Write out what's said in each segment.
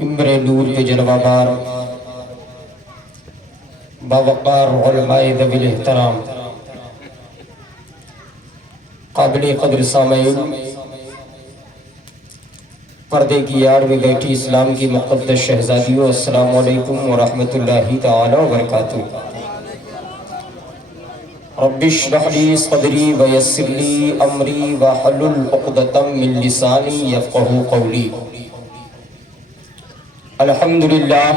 ممبر نور کے جلوہ بار باوقار علماء ذوی الاحترام، قابل قدر سامعین، پردے کی آڑ میں بیٹھی اسلام کی مقدس شہزادیوں، السلام علیکم ورحمۃ اللہ تعالی وبرکاتہ۔ رب اشرح لی صدری ویسر لی امری واحلل عقدۃ من لسانی یفقہوا قولی۔ الحمدللہ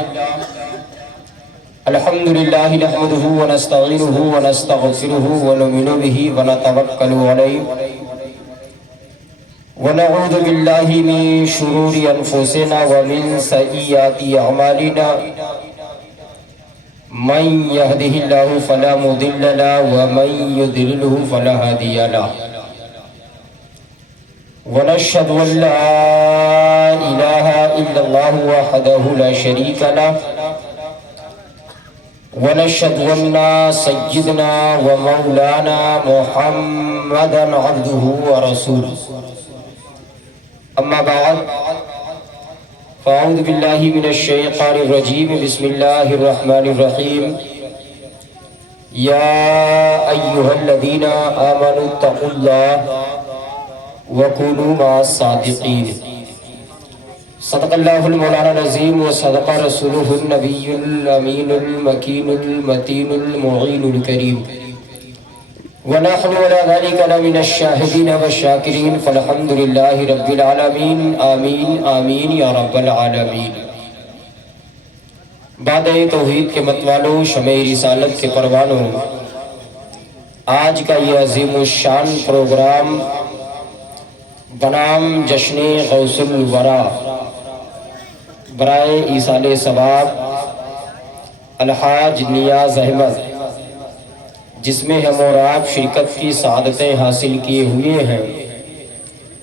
نحمدہ ونستعینہ ونستغفرہ ونؤمن بہ ونتوکل علیہ ونعوذ باللہ من شرور انفسنا ومن سیئات اعمالنا، من یہدہ اللہ فلا مضل له ومن یضللہ فلا ہادی له، ونشهد ان لا الہ الا اللہ وحدہ لا شریک له، ونشهد ان سیدنا ومولانا محمدا عبدہ ورسولہ، اما بعد فاعوذ باللہ من الشیطان الرجیم، بسم اللہ الرحمن الرحیم۔ یا ایہا الذین آمنوا اتقوا اللہ وکونوا مع الصادقین۔ صدق اللہ المولانا العظیم وصدق رسولہ النبی الامین المکین المتین المعین الکریم، ونحن على ذلك لمن الشاہدین والشاکرین، فالحمد للہ رب العالمین، آمین آمین یا رب العالمین۔ بعد توحید کے متوالوں، شمع رسالت کے پروانوں، آج کا یہ عظیم الشان پروگرام بنام جشن غوث الورا برائے ایصال ثواب الحاج نیاز احمد، جس میں ہم اور آپ شرکت کی سعادتیں حاصل کیے ہوئے ہیں،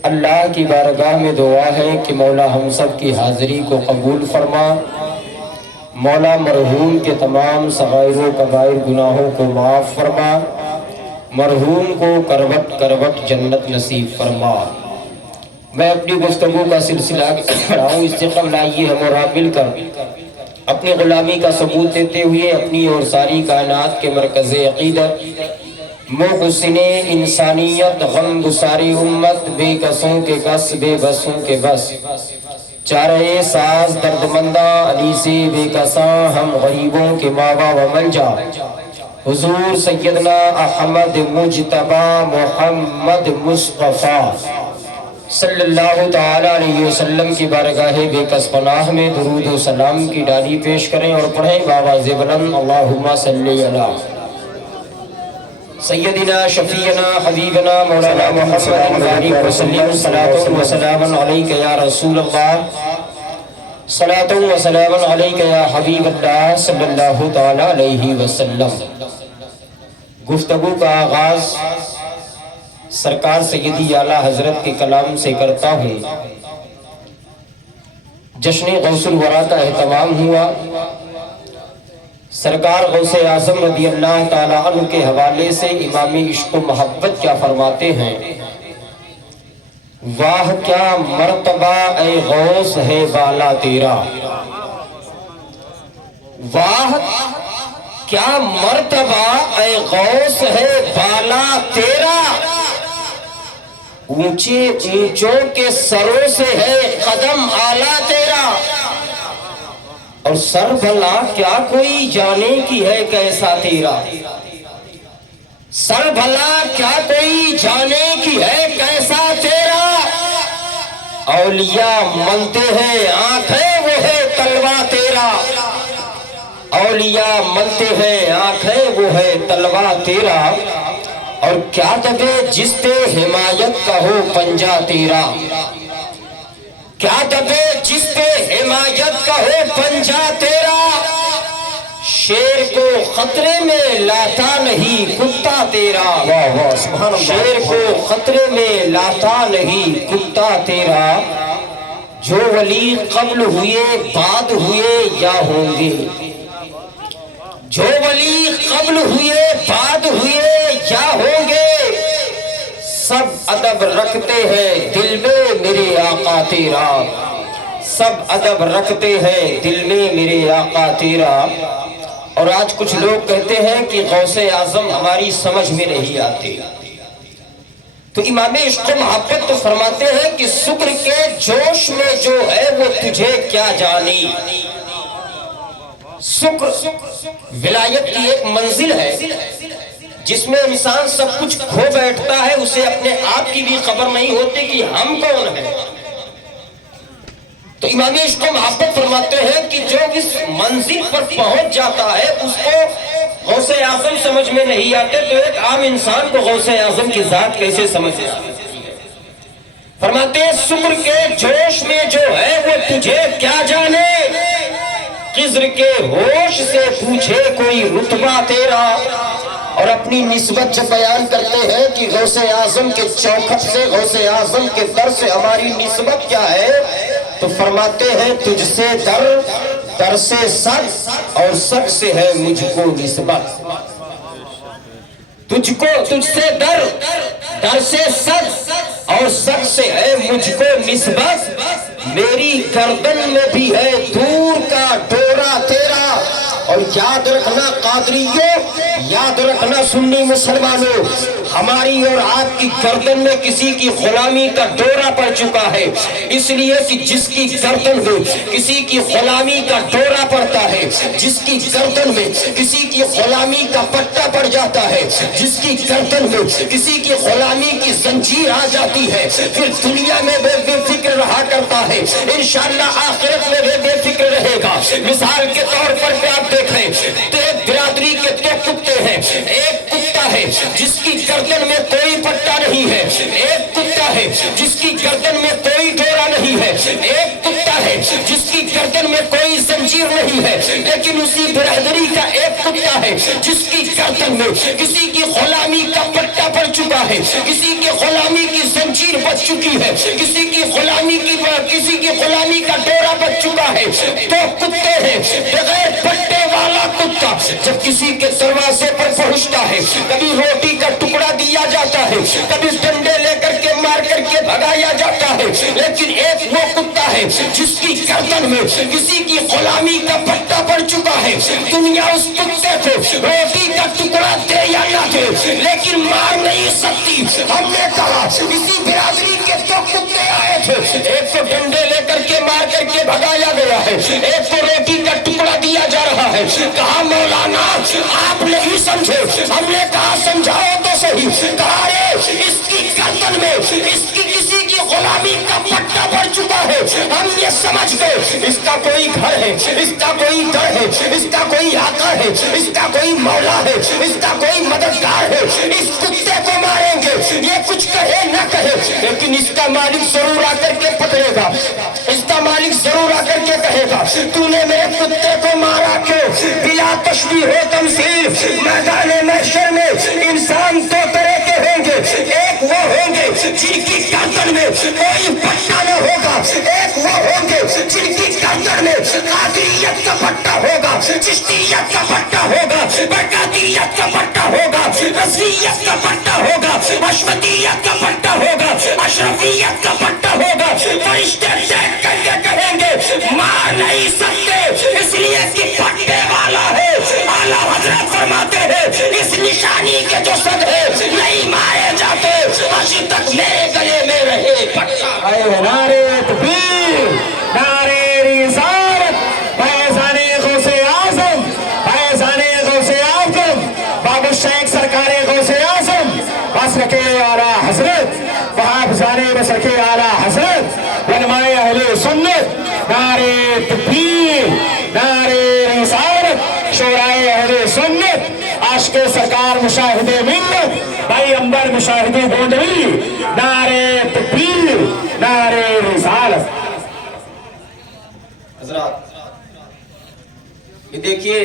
اللہ کی بارگاہ میں دعا ہے کہ مولا ہم سب کی حاضری کو قبول فرما، مولا مرحوم کے تمام صغائر و کبائر گناہوں کو معاف فرما، مرحوم کو کروٹ کروٹ جنت نصیب فرما۔ میں اپنی گفتگو کا سلسلہ رہا ہوں، اس سے قبل آئیے ہم اور آپ مل کر اپنی غلامی کا ثبوت دیتے ہوئے اپنی اور ساری کائنات کے مرکز عقیدت، محسن انسانیت، غم گساری امت، بے کسوں کے کس بے بسوں کے بس، چارے ساز درد مندہ انیسِ بے کساں، ہم غریبوں کے ماوا و ملجا، حضور سیدنا احمد مجتبی محمد مصطفیٰ صلی اللہ تعالی علیہ وسلم کی بارگاہ بے کس پناہ میں درود و سلام کی ڈالی پیش کریں اور پڑھیں بآواز بلند، اللہم صلی علی سیدنا شفیعنا حبیبنا مولانا محمد وآلہ وسلم، صلاۃ و سلام علیک یا رسول اللہ، صلاۃ و سلام علیک یا حبیب اللہ صلی اللہ تعالی علیہ وسلم۔ گفتگو کا آغاز سرکار سیدی اعلیٰ حضرت کے کلام سے کرتا ہوں۔ جشن غوث الورا کا اہتمام ہوا، سرکار غوث اعظم رضی اللہ تعالی عنہ کے حوالے سے امام عشق و محبت کیا فرماتے ہیں؟ واہ کیا مرتبہ اے غوث ہے بالا تیرا، واہ کیا مرتبہ اے غوث ہے بالا تیرا، اونچے اونچوں کے سروں سے ہے قدم اعلیٰ تیرا، اور سر بھلا کیا کوئی جانے کی ہے کیسا تیرا، سر بھلا کیا کوئی جانے کی ہے کیسا تیرا، اولیاء منتے ہیں آنکھیں وہ ہے تلوہ تیرا، اولیاء منتے ہیں آنکھیں وہ ہے تلوہ تیرا، اور کیا دبے جس پہ حمایت کا ہو پنجہ تیرا، کیا دبے جس پہ حمایت کا ہو پنجہ تیرا، شیر کو خطرے میں لاتا نہیں کتا تیرا، شیر کو خطرے میں لاتا نہیں کتا تیرا، جو ولی قبل ہوئے بعد ہوئے یا ہوں گے، جو ولی قبل ہوئے بعد ہوئے یا ہوں گے، سب ادب رکھتے ہیں دل میں میرے آقا تیرا، سب ادب رکھتے ہیں دل میں میرے آقا تیرا. اور آج کچھ لوگ کہتے ہیں کہ غوث اعظم ہماری سمجھ میں نہیں آتے. تو امام عشق و محبت تو فرماتے ہیں کہ شکر کے جوش میں جو ہے وہ تجھے کیا جانی. شکر ولایت کی ایک منزل ہے جس میں انسان سب کچھ کھو بیٹھتا ہے, اسے اپنے آپ کی بھی خبر نہیں ہوتی کہ ہم کون ہیں. تو امام عشق و محبت فرماتے ہیں کہ جو اس منزل پر پہنچ جاتا ہے اس کو غوث اعظم سمجھ میں نہیں آتے, تو ایک عام انسان کو غوث اعظم کی ذات کیسے سمجھ آتی ہے. فرماتے ہیں شکر کے جوش میں جو ہے وہ تجھے کیا جانے, خضر کے ہوش سے پوچھے کوئی رتبہ تیرا. اور اپنی نسبت جب بیان کرتے ہیں کہ غوث اعظم کے چوکھٹ سے, غوث اعظم کے در سے ہماری نسبت کیا ہے, تو فرماتے ہیں تجھ سے در, در سے سگ, اور سگ سے ہے مجھ کو نسبت. تجھ سے در, در سے سگ, اور سگ سے ہے مجھ کو نسبت. میری گردن میں بھی ہے دور کا ڈورا تیرا. اور یاد رکھنا قادریوں, یاد رکھنا سنی مسلمانوں, ہماری اور آپ کی گردن میں کسی کی غلامی کا ڈورا پڑ چکا ہے. اس لیے کہ جس کی گردن میں کسی کی غلامی کا ڈورا پڑتا ہے, جس کی گردن میں کسی کی غلامی کا پٹا پڑ جاتا ہے, جس کی گردن میں کسی کی غلامی کی زنجیر آ جاتی ہے, پھر دنیا میں وہ بے فکر رہا کرتا ہے, انشاءاللہ آخرت میں وہ بے فکر رہے گا. مثال کے طور پر آپ دیکھیں تو ایک برادری کے دو کتے ہیں. ایک کتا ہے جس کی گردن میں کوئی پٹا نہیں ہے, ایک کتا ہے جس کی گردن میں کوئی ڈورا نہیں ہے, ایک کتا ہے جس کی گردن میں کوئی زنجیر نہیں ہے. لیکن اسی برادری کا ایک کتا ہے جس کی گردن میں کسی کی غلامی کا پٹا پڑ چکا ہے, کسی کی غلامی کی زنجیر بچ چکی ہے, کسی کی غلامی کا ڈورا بچ چکا ہے. دو کتے ہیں, بغیر پٹے والا کتا جب کسی کے دروازے پر پہنچتا ہے, کبھی روٹی کا ٹکڑا دیا جاتا ہے, کبھی ڈنڈے لے کر کے مار کر کے بھگایا جاتا ہے. لیکن ایک وہ کتا ہے جس کی گردن میں کسی کی غلامی کا پٹا پڑ چکا ہے. دنیا اس کتے کو روٹی کا ٹکڑا دے یا نہ دے لیکن مار نہیں سکتی. ہم نے کہا اسی برادری کے دو کتے آئے تھے, ایک کو ڈنڈے لے کر کے مار کر کے بھگایا گیا ہے, ایک کو روٹی کا ٹکڑا دیا جا رہا ہے. کہا مولانا آپ نہیں سمجھے. ہم نے کہا سمجھاؤ تو صحیح. کہا رے اس کی گردن میں اس کی کسی کی غلامی کا پٹا پڑ چکا ہے, ہم یہ سمجھ گئے اس کا کوئی گھر ہے, اس کا کوئی در ہے, اس کا کوئی آقا ہے, اس کا کوئی مولا ہے, اس کا کوئی مددگار ہے. اس کتے کو ماریں گے, یہ کچھ کہے نہ کہے, لیکن اس کا مالک ضرور آ کر کے پکڑے گا, اس کا مالک ضرور آ کر کے کہے گا تو نے میرے کتے کو مارا کیوں. بلا تشبیہ و تمثیل میدان محشر میں انسان دو طرح کے ہوں گے. ایک وہ ہوں گے جن کی گردن میں کوئی پٹا نہ ہوگا, ایک وہ ہوں گے جن کی گردن میں قادریت کا پٹا ہوگا, چشتیت کا پٹا ہوگا, برکاتیت کا پٹا ہوگا, رضویت کا پٹا ہوگا, اشمتیت کا پٹا ہوگا, اشرفیت کا پٹا ہوگا. فرشتے دیکھ کر کے کہیں گے مار نہیں سکتے اس لیے کہ پٹے والا ہے. اعلیٰ حضرت فرماتے ہیں اس نشانی کے جو صدقے نہیں مارے جاتے آج تک میرے گلے میں رہے پٹا. نعرے تکبیر, نعرے رسالت, فیضان غوث اعظم, فیضان غوث اعظم, باب الشیخ سرکار غوث اعظم, مسلک اعلیٰ حضرت, وحافظان مسلک اعلیٰ حضرت, علماء اہل سنت. نعرے تکبیر, نعرے رسالت, شورائے اہل سنت, عاشق سرکار مشاہد ملت, بھائی انبر مشاہد گونڈوی. نعرے تکبیر, نعرے رسالت. حضرات یہ دیکھیے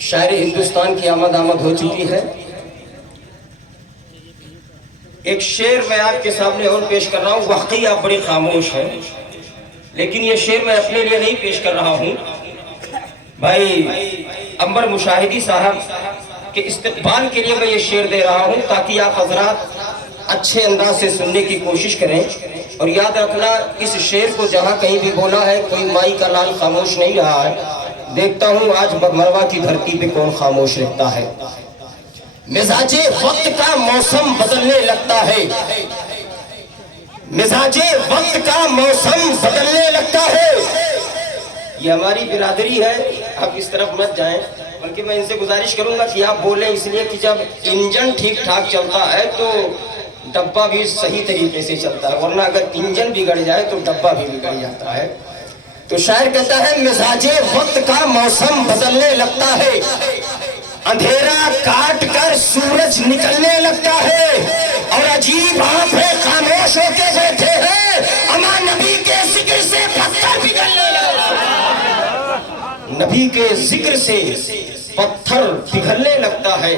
شاعر ہندوستان کی آمد ہو چکی ہے. ایک شعر میں آپ کے سامنے اور پیش کر رہا ہوں. واقعی آپ بڑی خاموش ہیں, لیکن یہ شعر میں اپنے لیے نہیں پیش کر رہا ہوں, بھائی انبر مشاہدی صاحب کے استقبال کے لیے میں یہ شعر دے رہا ہوں تاکہ آپ حضرات اچھے انداز سے سننے کی کوشش کریں. اور یاد رکھنا اس شعر کو جہاں کہیں بھی بولا ہے کوئی مائی کا لال خاموش نہیں رہا ہے. دیکھتا ہوں آج مروا کی دھرتی پہ کون خاموش رہتا ہے. مزاج وقت کا موسم بدلنے لگتا ہے, مزاج وقت کا موسم بدلنے لگتا ہے. یہ ہماری برادری ہے, آپ اس طرف مت جائیں, بلکہ میں ان سے گزارش کروں گا کہ آپ بولیں, اس لیے کہ جب انجن ٹھیک ٹھاک چلتا ہے تو ڈبہ بھی صحیح طریقے سے چلتا ہے, ورنہ اگر انجن بگڑ جائے تو ڈبہ بھی بگڑ جاتا ہے. تو شاعر کہتا ہے مزاج وقت کا موسم بدلنے لگتا ہے, اندھیرا کاٹ کر سورج نکلنے لگتا ہے, اور عجیب آنکھیں خاموش ہو کے بیٹھے ہیں, اما نبی کے ذکر سے پتھر پگھلنے لگتا ہے, نبی کے ذکر سے پتھر پگھلنے لگتا ہے.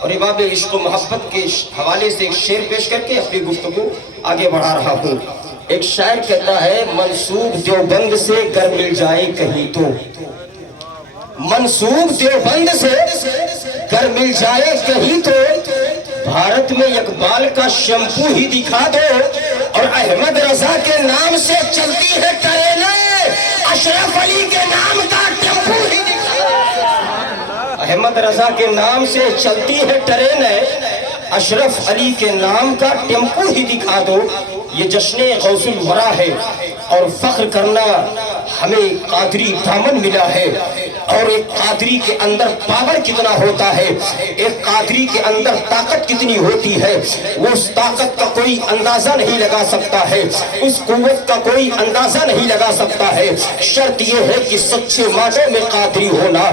اور باب عشق و محبت کے حوالے سے ایک شعر پیش کر کے اپنی گفتگو آگے بڑھا رہا ہوں. ایک شاعر کہتا ہے منسوب دیوبند سے گر مل جائے کہیں تو, منسوب دیوبند سے گر مل جائے کہیں تو, بھارت میں اقبال کا شیمپو ہی دکھا دو, اور احمد رضا کے نام سے چلتی ہے ٹرینیں, اشرف علی کے نام کا ٹیمپو ہی دکھا دو. احمد رضا کے نام سے چلتی ہے ٹرینیں, اشرف علی کے نام کا ٹیمپو ہی دکھا دو. یہ جشن غوث الورا ہے, اور فخر کرنا ہمیں قادری دامن ملا ہے. اور ایک قادری کے اندر پاور کتنا ہوتا ہے, ایک قادری کے اندر طاقت کتنی ہوتی ہے, وہ اس طاقت کا کوئی اندازہ نہیں لگا سکتا ہے, اس قوت کا کوئی اندازہ نہیں لگا سکتا ہے. شرط یہ ہے کہ سچے معنوں میں قادری ہونا,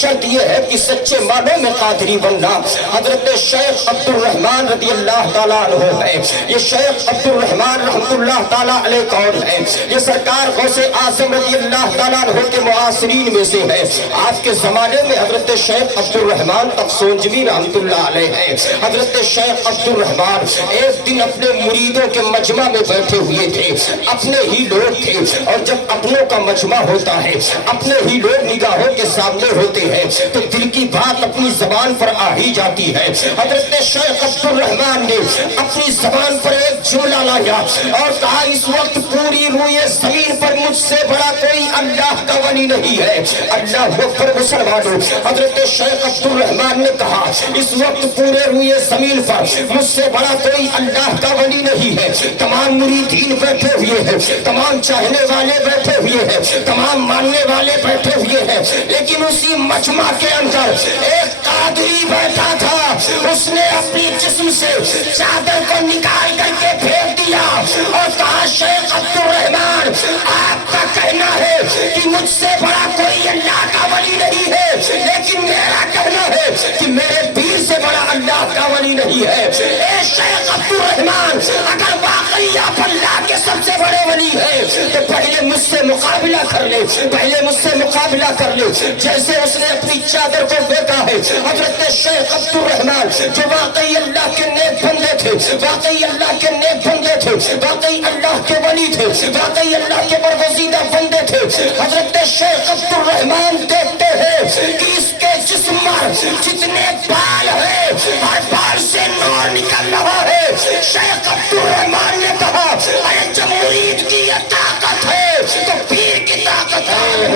شرط یہ ہے کہ سچے معنوں میں قادری بننا. حضرت شیخ عبد الرحمن رضی اللہ تعالیٰ عنہ ہے, یہ شیخ عبد الرحمن رحمت اللہ تعالیٰ علیہ کون ہے, یہ سرکار غوث اعظم رضی اللہ تعالیٰ عنہ کے معاصرین میں سے ہے. آپ کے زمانے میں حضرت شیخ عبد الرحمن تفسونجوی رحمت اللہ علیہ ہے. حضرت شیخ عبد الرحمن ایک دن اپنے مریدوں کے مجمع میں بیٹھے ہوئے تھے, اپنے ہی لوگ تھے, اور جب اپنوں کا مجمع ہوتا ہے, اپنے ہی لوگ نگاہوں کے سامنے ہوتے ہیں, تو دل کی بات اپنی زبان پر آ ہی جاتی ہے. حضرت شیخ عبد الرحمن نے اپنی زبان پر ایک جملہ لایا اور کہا اس وقت پوری روئے زمین پر مجھ سے بڑا کوئی اللہ کا ولی نہیں ہے. اللہ اکبر مسلمانوں, حضرت شیخ عبد الرحمن نے کہا اس وقت پورے روئے زمین پر مجھ سے بڑا کوئی اللہ کا ولی نہیں ہے. تمام مریدین بیٹھے ہوئے ہیں, تمام چاہنے والے بیٹھے ہوئے ہیں, تمام ماننے والے بیٹھے ہوئے ہیں, لیکن اسی مجمع کے اندر ایک قادری بیٹھا تھا. اس نے اپنی جسم سے چادر کو نکال کر کے پھینک دیا اور کہا شیخ عبد الرحمن آپ کا کہنا ہے کہ مجھ سے بڑا کوئی اللہ کا ولی نہیں ہے, لیکن میرا کہنا ہے کہ میرے پیر سے بڑا اللہ کا ولی نہیں ہے. اے شیخ عبد الرحمن, اگر واقعی آپ اللہ کے سب سے بڑے ولی ہیں تو پہلے مجھ سے مقابلہ کر لے, پہلے مجھ سے مقابلہ کر لے. جیسے اس نے اپنی چادر کو پھینکا ہے, حضرت شیخ عبد الرحمن جو واقعی اللہ کے نیک بندے تھے, واقعی اللہ کے نیک بندے تھے, واقعی اللہ کے ولی تھے, واقعی اللہ کے برگزیدہ بندے تھے, حضرت شیخ عبد الرحمن دیکھتے ہیں کہ اس کے جسم پر جتنے بال ہیں ہر بال سے نور نکل رہا ہے. شیخ عبد الرحمن نے کہا ارے جب مرید کی یہ طاقت ہے تو پیر کی طاقت ہے.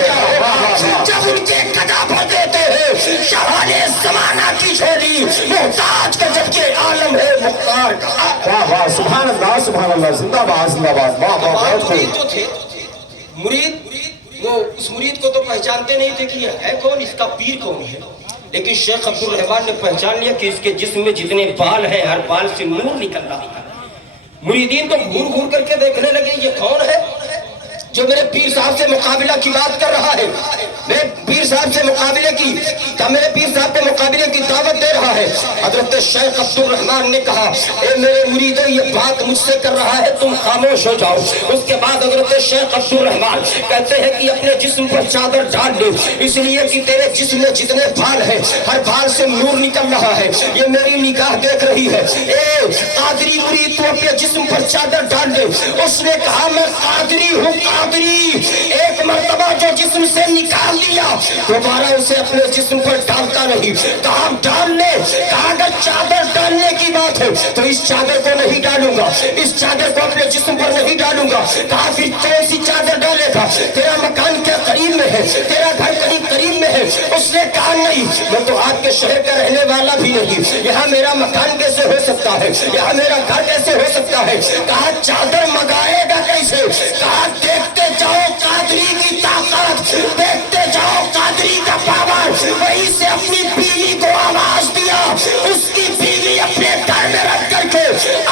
جب ان کے قدا بھر دیتے ہیں شہانے زمانہ کی جھولی, محتاج کا جب یہ عالم ہے مختار کا. واہ واہ, سبحان اللہ سبحان اللہ, زندہ باد زندہ باد, واہ واہ, بہت خوب. جو تھے مرید, وہ اس مرید کو تو پہچانتے نہیں تھے کہ یہ ہے کون, اس کا پیر کون ہے, لیکن شیخ عبد الرحمن نے پہچان لیا کہ اس کے جسم میں جتنے بال ہیں ہر بال سے نور نکل رہا ہے. مریدین تو گھور گھور کر کے دیکھنے لگے یہ کون ہے جو میرے پیر صاحب سے مقابلہ کی بات کر رہا ہے, میرے پیر صاحب سے مقابلے کی, میرے پیر صاحب کے مقابلے کی دعوت دے رہا ہے. حضرت شیخ عبد الرحمن نے کہا اے میرے مریدوں یہ بات مجھ سے کر رہا ہے, تم خاموش ہو جاؤ. اس کے بعد حضرت شیخ عبد الرحمن کہتے ہیں کہ اپنے جسم پر چادر ڈال لے, اس لیے کہ تیرے جسم میں جتنے بال ہیں ہر بال سے نور نکل رہا ہے, یہ میری نگاہ دیکھ رہی ہے. اے قادری مرید تو اپنے جسم پر چادر ڈال لے. اس نے کہا میں قادری ہوں, قادری ایک مرتبہ جو جسم سے نکال لیا دوبارہ اسے اپنے جسم پر ڈالتا نہیں. کہا ڈال لے. کہا اگر چادر ڈالنے کی بات ہے تو اس چادر کو نہیں ڈالوں گا, اس چادر کو اپنے جسم پر نہیں ڈالوں گا. کہا پھر کون سی چادر ڈالے گا؟ تیرا مکان کیا قریب میں ہے؟ تیرا گھر قریب میں ہے؟ اس نے کہا نہیں, میں تو آپ کے شہر کا رہنے والا بھی نہیں, یہاں میرا مکان کیسے ہو سکتا ہے, یہاں میرا گھر کیسے ہو سکتا ہے. کہا چادر منگائے گا کیسے؟ کہا دیکھتے جاؤ قادری کی طاقت, دیکھتے جاؤ قادری کا پاور. وہیں سے اپنی بیوی کو آواز دیا, اس کی بیوی اپنے گھر میں رکھ کر کے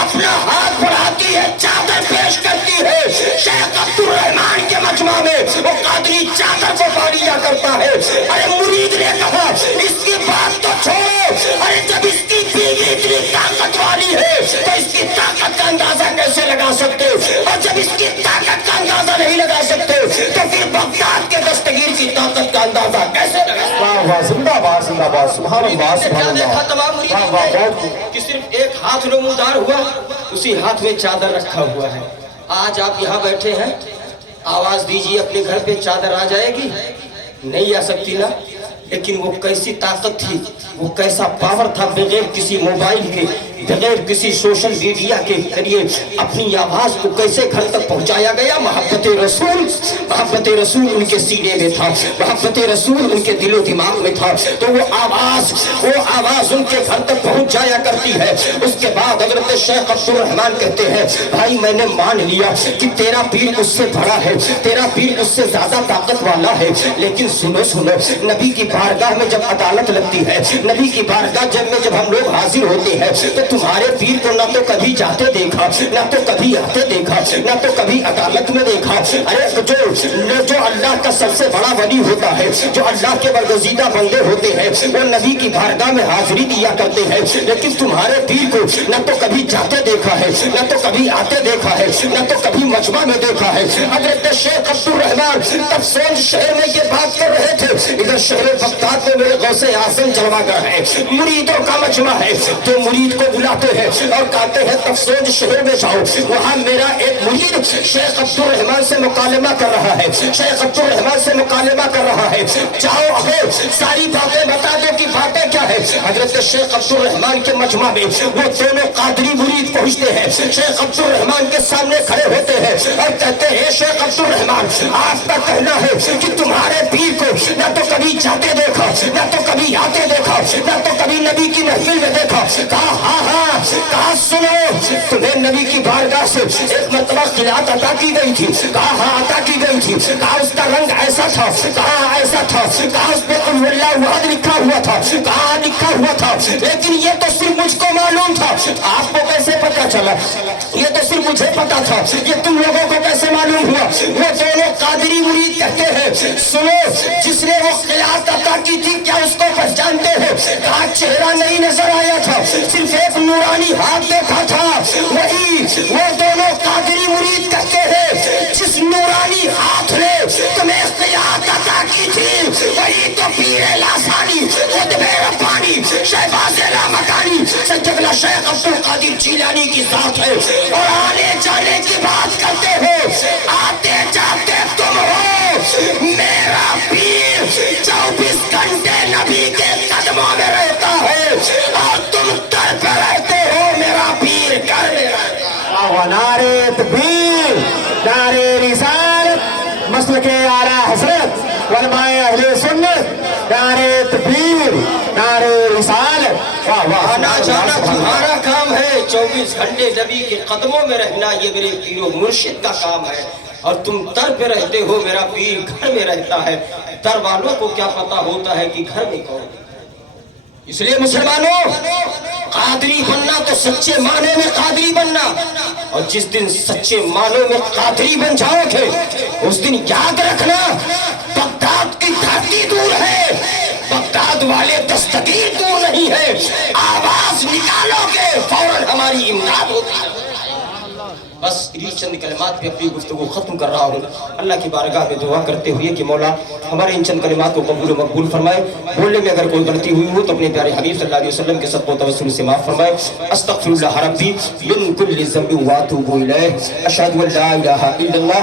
اپنا ہاتھ بڑھاتی ہے, چادر پیش کرتی ہے. شیخ عبد الرحمان کے مجمع میں وہ قادری چادر کو پا لیا کرتا ہے. ارے مرید نے کہا اس کی بات تو چھوڑو, ارے جب اس کی بیوی اتنی طاقت والی ہے تو اس کی طاقت کا اندازہ کیسے لگا سکتے, اور جب اس کی طاقت کا اندازہ نہیں لگا سکتے تو پھر بغداد کے دستگیر کی طاقت کا اندازہ کیسے لگا سکتے. واہ واہ, زندہ باد زندہ باد, سبحان اللہ سبحان اللہ. دیکھا تمام مرید کہ صرف ایک ہاتھ نمودار ہوا, اسی ہاتھ میں چادر رکھا ہوا ہے. آج آپ یہاں بیٹھے ہیں, آواز دیجیے اپنے گھر پہ چادر آ جائے گی؟ نہیں آ سکتی نا. لیکن وہ کیسی طاقت تھی, وہ کیسا پاور تھا, بغیر کسی موبائل کے, بغیر کسی سوشل میڈیا کے ذریعے اپنی آواز کو کیسے گھر تک پہنچایا گیا. محبت رسول, محبت رسول ان کے سینے میں تھا, محبت رسول ان کے دل و دماغ میں تھا, تو وہ آواز ان کے گھر تک پہنچ جایا کرتی ہے. اس کے بعد حضرت شیخ عبد الرحمان کہتے ہیں بھائی میں نے مان لیا کہ تیرا پیر اس سے بڑا ہے, تیرا پیر اس سے زیادہ طاقت والا ہے, لیکن سنو سنو, نبی کی بارگاہ میں جب عدالت لگتی ہے, نبی کی بارگاہ جب ہم لوگ حاضر ہوتے ہیں تو تمہارے پیر کو نہ تو کبھی جاتے دیکھا, نہ تو کبھی آتے دیکھا, نہ تو کبھی عدالت میں دیکھا. ارے جو اللہ کا سب سے بڑا ولی ہوتا ہے, جو اللہ کے برگزیدہ بندے ہوتے ہیں, وہ نبی کی بارگاہ میں حاضری دیا کرتے ہیں, لیکن تمہارے پیر کو نہ تو کبھی جاتے دیکھا ہے, نہ تو کبھی آتے دیکھا ہے, نہ تو کبھی مجمع میں دیکھا ہے. حضرت شیخ عبد الرحمان تب سونج شہر میں یہ بات کر رہے تھے, ادھر شہر بغداد میں میرے غوث اعظم جلوہ گاہ ہے, مریدوں کا مجمع ہے, تو مرید کو بلاتے ہیں اور کہتے ہیں تفسوج شہر میں جاؤ, وہاں میرا ایک مرید شیخ عبد الرحمان سے مکالمہ کر رہا ہے, شیخ عبد الرحمان سے مکالمہ کر رہا ہے, جاؤ اگر ساری باتیں بتا دو کہ باتیں کیا ہے. حضرت شیخ عبد الرحمان کے مجمع میں وہ دونوں قادری مرید پہنچتے ہیں, شیخ عبد الرحمان کے سامنے کھڑے ہوتے ہیں اور کہتے ہیں شیخ عبد الرحمان آپ کا کہنا ہے کہ تمہارے پیر کو نہ تو کبھی جاتے دیکھا, نہ تو کبھی آتے دیکھا, نہ تو کبھی نبی کی محفل میں دیکھا. کہا ہاں, کہا سنو تمہیں نبی کی بارگاہ سے ایک مرتبہ قرات عطا کی گئی تھی. کہا ہاں عطا کی گئی تھی. کہا اس کا رنگ ایسا تھا, کہا ایسا تھا, کہا اس پہ قل اللہ احد لکھا ہوا تھا, کہا لکھا ہوا تھا, لیکن یہ تو صرف مجھ کو معلوم تھا. آپ کو کیسے پتا چلا؟ یہ تو صرف مجھے پتا تھا, یہ تم لوگوں کو کیسے معلوم ہوا؟ وہ دونوں قادری مرید کہتے ہیں سنو جس نے وہ قرات عطا کی تھی کیا اس کو پہچانتے ہیں؟ کہا چہرہ نہیں نظر آیا تھا, صرف ایک نورانی ہاتھ دیکھا تھا. وہی وہ دونوں قادری مرید کہتے ہیں جس نورانی ہاتھ نے تمہیں قرات عطا کی تھی وہی تو پیر لاسانی, قطب ربانی, شہباز لامکانی, سیدنا شیخ عبد القادر جیلانی کی ذات ہے. اور آنے جانے کی بات کرتے ہو, آتے جاتے تم ہو, میرا پیر 24 گھنٹے نبی کے قدموں میں رہتا ہے اور تم در پہ رہتے ہو, میرا پیر گھر میں رہتا ہے. نعرے تکبیر, نعرے رسالت, مسلک اعلی حضرت, علماء اہل سنت, نعرے تکبیر, نعرے رسالت. واہ واہ, آنا جانا تمہارا کام ہے, 24 گھنٹے نبی کے قدموں میں رہنا یہ میرے پیر و مرشد کا کام ہے. اور تم در پہ رہتے ہو, میرا پیر گھر میں رہتا ہے. در والوں کو کیا پتا ہوتا ہے کہ گھر میں کون. اس لیے مسلمانوں قادری بننا تو سچے معنی میں قادری بننا, اور جس دن سچے معنی میں قادری بن جاؤ گے اس دن یاد رکھنا بغداد کی دھرتی دور ہے, بغداد والے دستگیر دور نہیں ہے. آواز نکالو گے فوراً ہماری امداد ہوتی ہے. بس انہی چند کلمات پہ اپنی گفتگو ختم کر رہا ہوں. اللہ کی بارگاہ میں دعا کرتے ہوئے کہ مولا ہمارے ان چند کلمات کو قبول و مقبول فرمائے. بولنے میں اگر کوئی غلطی ہوئی ہو تو اپنے پیارے حبیب صلی اللہ علیہ وسلم کے صدقہ و توسل سے معاف فرمائے. استغفر اللہ ربی من کل ذنب واتوب الیہ. اشہد ان لا الہ الا اللہ